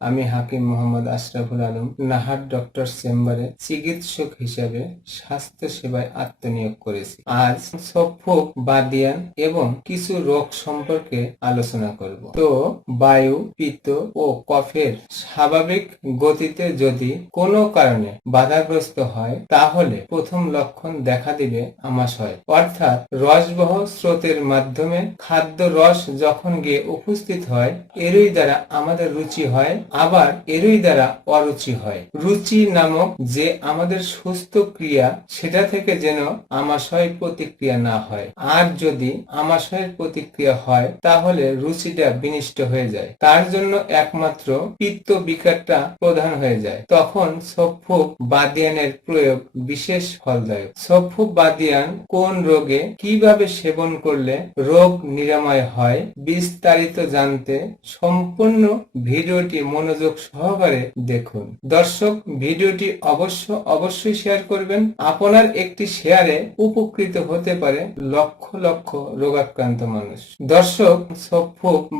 আমি হাকিম মোহাম্মদ আশরাফুল আলম, নাহার ডক্টর চেম্বারে চিকিৎসক হিসেবে স্বাস্থ্য সেবায় আত্মনিয়োগ করেছি। আজ সফক, বাদিয়ান এবং কিছু রোগ সম্পর্কে আলোচনা করব। তো বায়ু, পিত্ত ও কফের স্বাভাবিক গতিতে যদি কোনো কারণে বাধাগ্রস্ত হয়, তাহলে প্রথম লক্ষণ দেখা দিবে আমাশয়। অর্থাৎ রসবহ স্রোতের মাধ্যমে খাদ্য রস যখন গিয়ে উপস্থিত হয়, এরই দ্বারা আমাদের রুচি হয়, আবার এরই দ্বারা অরুচি হয়। রুচি নামক যে আমাদের সুস্থ ক্রিয়া, সেটা থেকে যেন আমাশয় প্রতিক্রিয়া না হয়। আর যদি আমাশয়ের প্রতিক্রিয়া হয়, তাহলে রুচিটা বিনিষ্ট হয়ে যায়। তার জন্য একমাত্র পিত্ত বিকারটা প্রধান হয়ে যায়। তখন সফুক বাদিয়ানের প্রয়োগ বিশেষ ফলদায়ক। সফুক বাদিয়ান কোন রোগে কীভাবে সেবন করলে রোগ নিরাময় হয়। বিস্তারিত জানতে সম্পূর্ণ ভিডিওটি মনোযোগ সহকারে দেখুন। দর্শক, ভিডিওটি অবশ্য অবশ্যই শেয়ার করবেন। আপনার একটি শেয়ারে উপকৃত হতে পারে লক্ষ লক্ষ রোগাক্রান্ত মানুষ। দর্শক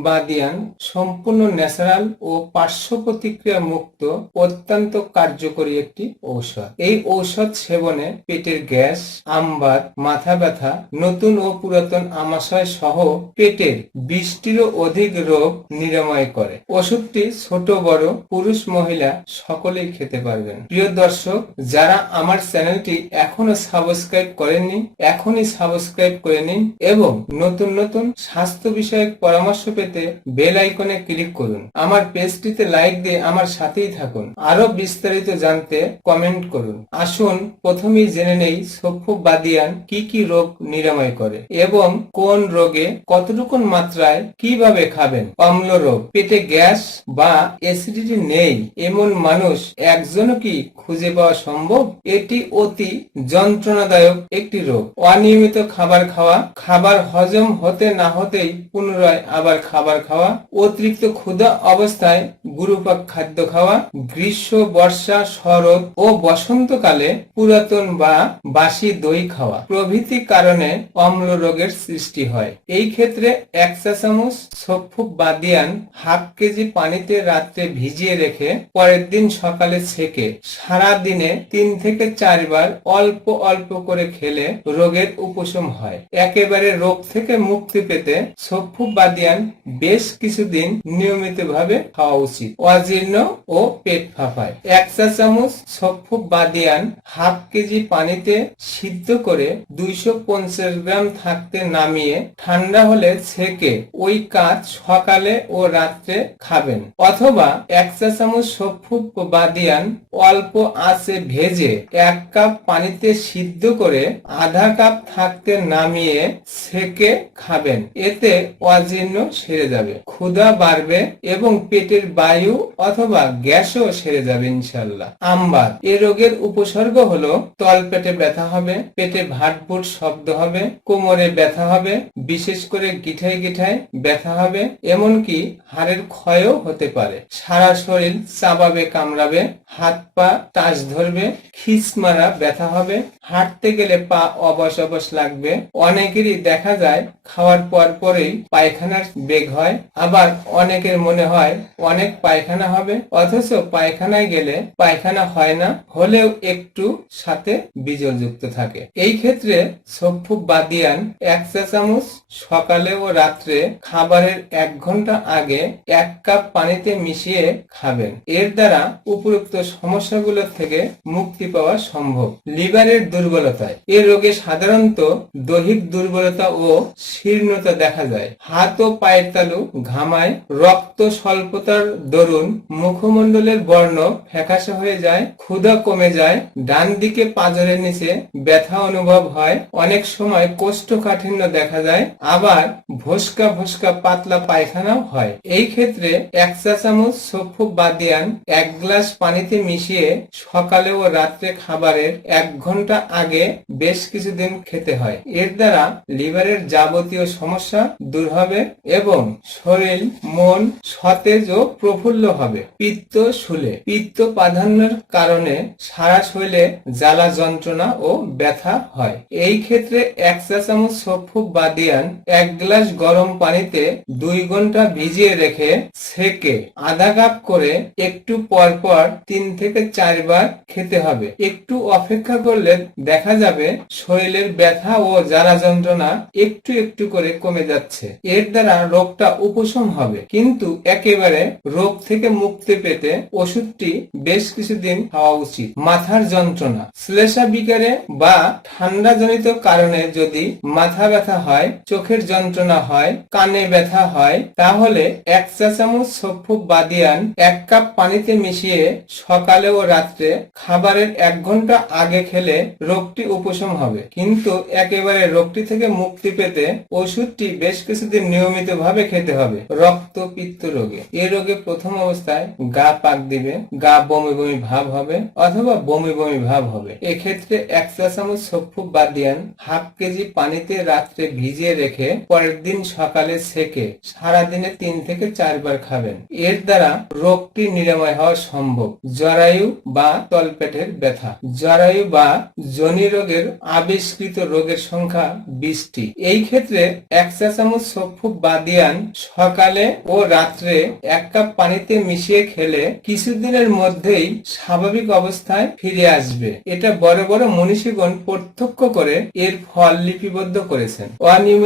বাদিয়ান সম্পূর্ণ ন্যাচারাল ও পার্শ্ব প্রতিক্রিয়া মুক্ত অত্যন্ত কার্যকরী একটি ঔষধ। এই ঔষধ সেবনে পেটের গ্যাস আমবাত মাথা ব্যথা, নতুন ও পুরাতন আমাশয় সহ পেটের বিশটিরও অধিক রোগ নিরাময় করে। ওষুধটি ছোট, বড় পুরুষ, মহিলা সকলেই খেতে পারবেন। প্রিয় দর্শক, যারা আমার চ্যানেলটি এখনও সাবস্ক্রাইব করেননি, এখনই সাবস্ক্রাইব করে নিন এবং নতুন নতুন স্বাস্থ্য বিষয়ক পরামর্শ পেতে বেল আইকনে ক্লিক করুন। আমার পেজটিতে লাইক দিয়ে আমার সাথেই থাকুন। আরও বিস্তারিত জানতে কমেন্ট করুন। আসুন, প্রথমেই জেনে নেই সফ্য বাদিয়ান কি কি রোগ নিরাময় করে এবং কোন রোগে কতটুকুন মাত্রায় কীভাবে খাবেন? অম্ল রোগ পেটে গ্যাস বা অ্যাসিডিটি নেই, এমন মানুষ একজনও কি খুঁজে পাওয়া সম্ভব? এটি অতি যন্ত্রণাদায়ক একটি রোগ। অনিয়মিত খাবার খাওয়া, খাবার হজম হতে না হতেই পুনরায় আবার খাবার খাওয়া, অতিরিক্ত ক্ষুধা অবস্থায় গুরুপাক খাদ্য খাওয়া, গ্রীষ্ম, বর্ষা, শরৎ ও বসন্তকালে পুরাতন বা বাসি দই খাওয়া প্রভৃতি কারণে অম্ল রোগের সৃষ্টি হয়। এই ক্ষেত্রে এক চা চামচ সফুক বাদিয়ান হাফ কেজি পানিতে রাত্রে ভিজিয়ে রেখে পরের দিন সকালে ছেঁকে সারা দিনে তিন থেকে চারবার অল্প অল্প করে খেলে রোগের উপশম হয়। একেবারে রোগ থেকে মুক্তি পেতে সফুক বাদিয়ান বেশ কিছুদিন নিয়মিতভাবে খাওয়া উচিত। অজীর্ণ ও পেট ফাঁপায়। এক চা চামচ সফুক বাদিয়ান হাফ কেজি পানিতে সিদ্ধ করে দুইশো পঞ্চাশ গ্রাম থাকতে নামিয়ে ঠান্ডা হলে ছেঁকে ওই কাজ সকালে ও রাত্রে খাবেন। অথবা এক চা চামচ সফুক বাদিয়ান অল্প আঁচে ভেজে এক কাপ পানিতে সিদ্ধ করে আধা কাপ থাকতে নামিয়ে ছেঁকে খাবেন। এতে অজীর্ণ সেরে যাবে, ক্ষুধা বাড়বে এবং পেটের বায়ু অথবা গ্যাসও সেরে যাবে ইনশাল্লাহ আমবার, এ রোগের উপসর্গ হলো তল পেটে ব্যথা হবে, পেটে ভাটভুট শব্দ হবে, কোমরে ব্যথা হবে বিশেষ করে গিঠায় গিঠায় ব্যথা হবে, এমনকি হাড়ের ক্ষয়ও হতে পারে। সারা শরীর চাবাবে, কামড়াবে, হাত পা টাচ ধরবে, খিস মারা ব্যথা হবে, হাঁটতে গেলে পা অবশ অবশ লাগবে। অনেকেরই দেখা যায়, খাওয়ার পর পরেই পায়খানার বেগ হয়, আবার অনেকের মনে হয় অনেক পায়খানা হবে, অথচ পায়খানায় গেলে পায়খানা হয় না, হলেও একটু সাথে বিজল যুক্ত থাকে। এই ক্ষেত্রে সফুক বাদিয়ান এক চা চামচ সকালে ও রাত্রে খাবারের এক ঘণ্টা আগে এক কাপ পানিতে মিশিয়ে খাবেন। এর দ্বারা উপরোক্ত সমস্যাগুলো থেকে মুক্তি পাওয়া সম্ভব। লিভারের দুর্বলতায়। এ রোগে সাধারণত দৈহিক দুর্বলতা ও শীর্ণতা দেখা যায়। হাত ও পায়ের তালু ঘামায়। রক্ত স্বল্পতার দরুন মুখমণ্ডলের বর্ণ ফ্যাকাশে হয়ে যায়, ক্ষুধা কমে যায়, ডান দিকে পাজরের নিচে ব্যথা অনুভব হয়। অনেক সময় কোষ্ঠকাঠিন্য দেখা যায় আবার ভোসকা ভোসকা পাতলা পায়খানাও হয়। এই ক্ষেত্রে এক চা চামচ সফু বাদিয়ান এক গ্লাস পানিতে মিশিয়ে সকালে ও রাত্রে খাবারের এক ঘণ্টা আগে বেশ কিছুদিন খেতে হয়। এর দ্বারা লিভারের যাবতীয় সমস্যা দূর হবে এবং শরীর, মন সতেজ ও প্রফুল্ল হবে। পিত্ত শুলে। পিত্ত প্রাধান্যের কারণে সারা শরীরে জ্বালা যন্ত্রণা ও ব্যথা হয়। এই ক্ষেত্রে এক চা চামচ সফুক বাদিয়ান বাদিয়ান এক গ্লাস গরম পানিতে দুই ঘণ্টা ভিজিয়ে রেখে সেকে আধা কাপ করে একটু পর পর তিন থেকে চারবার খেতে হবে। একটু অপেক্ষা করলে দেখা যাবে শরীরের ব্যথা ও জ্বালা যন্ত্রণা একটু একটু করে কমে যাচ্ছে। এর দ্বারা রোগটা উপশম হবে। কিন্তু একেবারে রোগ থেকে মুক্তি পেতে ওষুধটি বেশ কিছুদিন খাওয়া উচিত। মাথার যন্ত্রণা শ্লেষা বিকারে বা ঠান্ডাজনিত কারণে যদি মাথা ব্যথা হয় চোখের যন্ত্রণা হয়, কানে ব্যথা হয়, তাহলে এক চা চামচ সফু বাদিয়ান এক কাপ পানিতে মিশিয়ে সকালে ও রাত্রে খাবারের এক ঘণ্টা আগে খেলে রোগটি উপশম হবে। কিন্তু একেবারে রোগটি থেকে মুক্তি পেতে ওষুধটি বেশ কিছুদিন নিয়মিত ভাবে খেতে হবে। রক্ত পিত্ত রোগে। এই রোগে প্রথম অবস্থায় গা পাক দিবে, গা বমি বমি ভাব হবে অথবা বমি বমি ভাব হবে। এক্ষেত্রে এক চা চামচ সফু বাদিয়ান হাফ কেজি পানিতে রাত্রে ভিজিয়ে রেখে পরের দিন সকালে সেকে সারাদিনে তিন থেকে চারবার খাবেন। এর দ্বারা রোগটি নিরাময় হওয়া সম্ভব। জরায়ু বা তলপেটের ব্যথা। জরায়ু বা জনি রোগের আবিষ্কৃত রোগের সংখ্যা বিশটি। এই ক্ষেত্রে এক চা চামচ সফু বাদিয়ান সকালে ও রাত্রে এক কাপ পানিতে মিশিয়ে খেলে কিছুদিনের মধ্যেই স্বাভাবিক অবস্থায় ফিরে আসবে। এটা বড় বড় মনীষীগণ প্রত্যক্ষ করে এর ফল লিপিবদ্ধ করেছেন। অনিয়মিত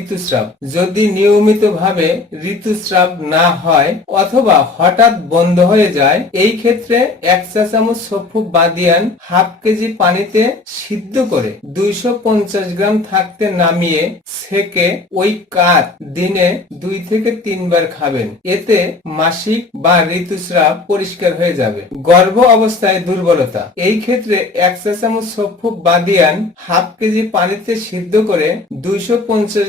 ঋতুস্রাব। যদি নিয়মিত ভাবে ঋতুস্রাব না হয় অথবা হঠাৎ বন্ধ হয়ে যায়, এই ক্ষেত্রে এক চা চামচ সফু বাদিয়ান হাফ কেজি পানিতে সিদ্ধ করে দুইশো গ্রাম থাকতে নামিয়ে সেকে ওই কাত দিনে দুই থেকে তিনবার খাবেন। এতে মাসিক বা ঋতুস্রাব পরিষ্কার হয়ে যাবে। গর্ভ অবস্থায় দুর্বলতা। এই ক্ষেত্রে এক চা চামচ সফু বাদিয়ান হাফ কেজি পানিতে সিদ্ধ করে দুইশো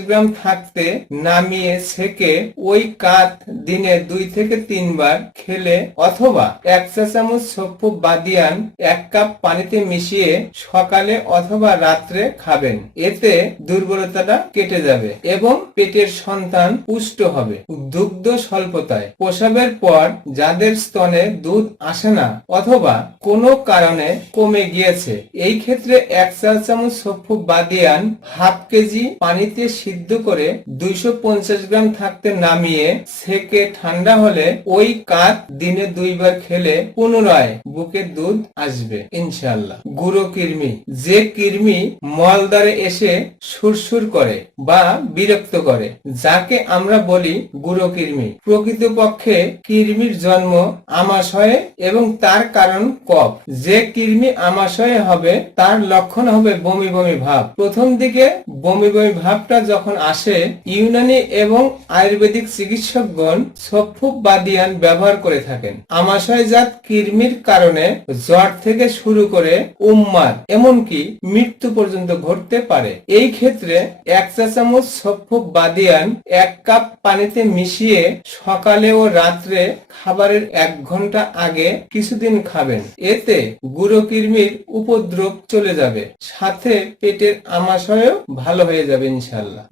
গ্রাম থাকতে নামিয়ে সেকে ওই কাত দিনে দুই থেকে তিনবার খেলে অথবা এক চা চামচ সফু বাদিয়ান এক কাপ পানিতে মিশিয়ে সকালে অথবা রাত্রে খাবেন। এতে দুর্বলতাটা কেটে যাবে এবং পেটের সন্তান পুষ্ট হবে। দুগ্ধ স্বল্পতায় প্রসবের পর যাদের স্তনে দুধ আসে না অথবা কোনো কারণে কমে গিয়েছে, এই ক্ষেত্রে এক চা চামচ সফু বাদিয়ান হাফ কেজি পানিতে সিদ্ধ করে দুইশো পঞ্চাশ গ্রাম থাকতে নামিয়ে সেকে ঠান্ডা হলে ওই কাত দিনে দুইবার খেলে পুনরায় বুকে দুধ আসবে ইনশাল্লাহ গুঁড়ো কৃমি, যে কৃমি মলদারে এসে সুরসুর করে বা বিরক্ত করে, যাকে আমরা বলি গুঁড়ো কৃমি। প্রকৃতপক্ষে কৃমির জন্ম আমাশয়ে এবং তার কারণ কফ। যে কৃমি আমাশয়ে হবে, তার লক্ষণ হবে বমি বমি ভাব। প্রথম দিকে বমি বমি ভাবটা যখন আসে, ইউনানি এবং আয়ুর্বেদিক চিকিৎসকগণ সফুক বাদিয়ান ব্যবহার করে থাকেন। আমাশয়জাত কৃমির কারণে জ্বর থেকে শুরু করে উম্মাদ, এমনকি মৃত্যু পর্যন্ত ঘটতে পারে। এই ক্ষেত্রে এক চা চামচ সফুক বাদিয়ান এক কাপ পানিতে মিশিয়ে সকালে ও রাত্রে খাবারের এক ঘণ্টা আগে কিছুদিন খাবেন। এতে গুঁড়ো কৃমির উপদ্রব চলে যাবে। সাথে পেটের আমাশয়ও ভালো হয়ে যাবে ইনশাল্লাহ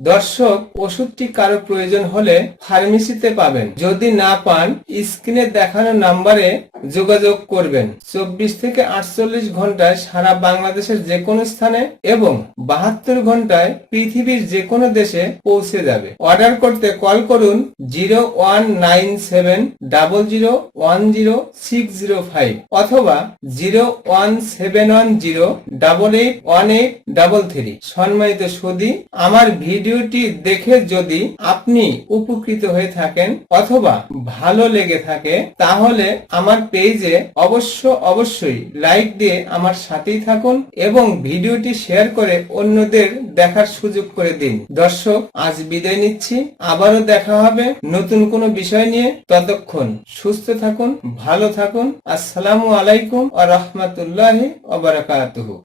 দর্শক, ওষুধটি কারও প্রয়োজন হলে ফার্মেসিতে পাবেন। যদি না পান, স্ক্রিনে দেখানো নাম্বারে যোগাযোগ করবেন। চব্বিশ থেকে আটচল্লিশ ঘন্টায় সারা বাংলাদেশের যে কোনো স্থানে এবং বাহাত্তর ঘন্টায় পৃথিবীর যে কোনো দেশে পৌঁছে যাবে। অর্ডার করতে কল করুন zero one nine seven double zero one zero six zero five অথবা zero one seven one zero double eight one eight double three. সম্মানিত সুদী, আমার ভিডিওটি দেখে যদি আপনি উপকৃত হয়ে থাকেন অথবা ভালো লেগে থাকে, তাহলে আমার পেজে অবশ্য অবশ্যই লাইক দিয়ে আমার সাথেই থাকুন এবং ভিডিওটি শেয়ার করে অন্যদের দেখার সুযোগ করে দিন। দর্শক, আজ বিদায় নিচ্ছি। আবারও দেখা হবে নতুন কোনো বিষয় নিয়ে। ততক্ষণ সুস্থ থাকুন, ভালো থাকুন। আসসালামু আলাইকুম আ রহমতুল্লাহি